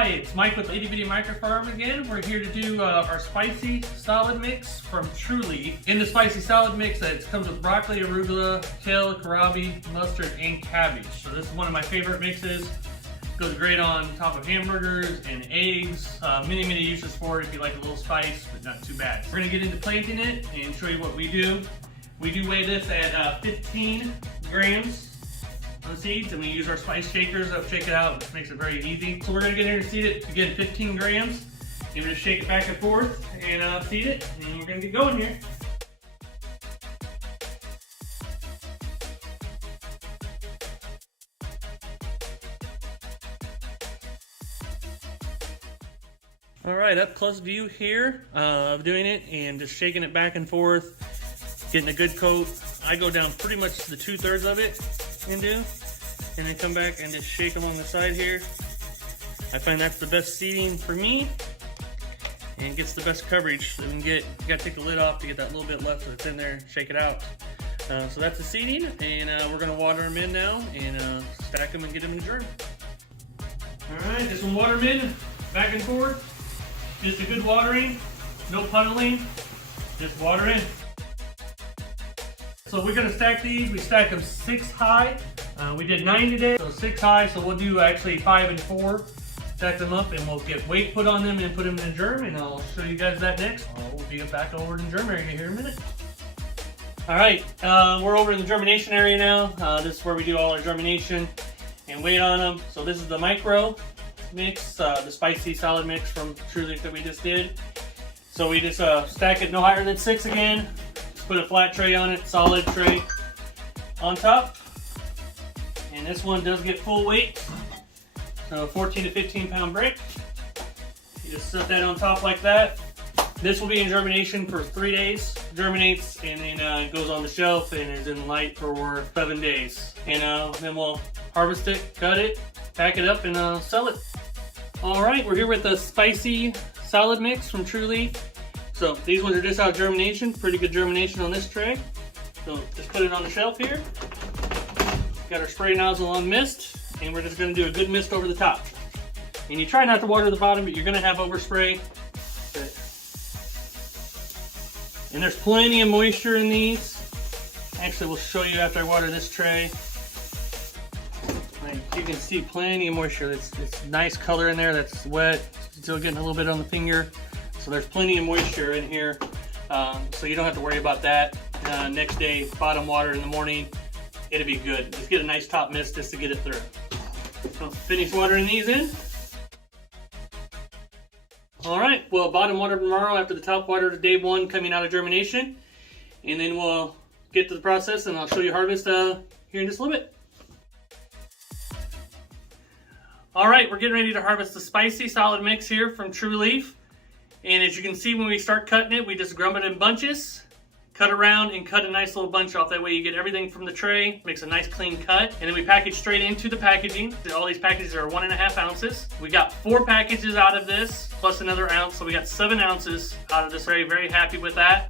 Hi, it's Mike with Itty Bitty Microfarm again. We're here to do our spicy salad mix from Truly. In the spicy salad mix, it comes with broccoli, arugula, kale, kohlrabi, mustard, and cabbage. So this is one of my favorite mixes. Goes great on top of hamburgers and eggs. Many uses for it if you like a little spice, but not too bad. We're gonna get into planting it and show you what we do. We do weigh this at 15 grams. On seeds, and we use our spice shakers to shake it out, which makes it very easy. So we're going to get in here and seed it, again 15 grams. And we're just shake it back and forth and seed it, and we're going to get going here. Alright, up close view here of doing it and just shaking it back and forth, getting a good coat. I go down pretty much the 2/3 of it into, and then come back and just shake them on the side here. I find that's the best seeding for me and gets the best coverage. So we can get, you gotta take the lid off to get that little bit left that's in there, shake it out. So that's the seeding, and we're gonna water them in now and stack them and get them in germ. Alright, just one water them in, back and forth. Just a good watering, no puddling, just water in. So we're gonna stack these. We stack them 6 high. We did 9 today, so 6 high. So we'll do actually 5 and 4. Stack them up, and we'll get weight put on them and put them in germ. And I'll show you guys that next. We'll be back over in the germ area here in a minute. All right, we're over in the germination area now. This is where we do all our germination and weight on them. So this is the micro mix, the spicy salad mix from Truly that we just did. So we just stack it no higher than 6 again. Put a flat tray on it, solid tray on top. And this one does get full weight, so 14 to 15 pound brick. You just set that on top like that. This will be in germination for 3 days. Germinates and then it goes on the shelf and is in light for 7 days. And then we'll harvest it, cut it, pack it up, and sell it. All right, we're here with the spicy salad mix from Truly. So these ones are just out of germination. Pretty good germination on this tray. So just put it on the shelf here. Got our spray nozzle on mist, and we're just going to do a good mist over the top. And you try not to water the bottom, but you're going to have overspray. And there's plenty of moisture in these. Actually, we'll show you after I water this tray. Like you can see plenty of moisture. It's nice color in there that's wet. Still getting a little bit on the finger. So there's plenty of moisture in here, so you don't have to worry about that. Next day, bottom water in the morning, it'll be good. Just get a nice top mist just to get it through. So finish watering these in. All right, well, bottom water tomorrow after the top water to day 1 coming out of germination. And then we'll get to the process and I'll show you harvest here in just a little bit. All right, we're getting ready to harvest the spicy salad mix here from Truly. And as you can see, when we start cutting it, we just grub it in bunches, cut around, and cut a nice little bunch off. That way you get everything from the tray, makes a nice clean cut. And then we package straight into the packaging. All these packages are 1.5 ounces. We got 4 packages out of this, plus another ounce. So we got 7 ounces out of this. Very happy with that.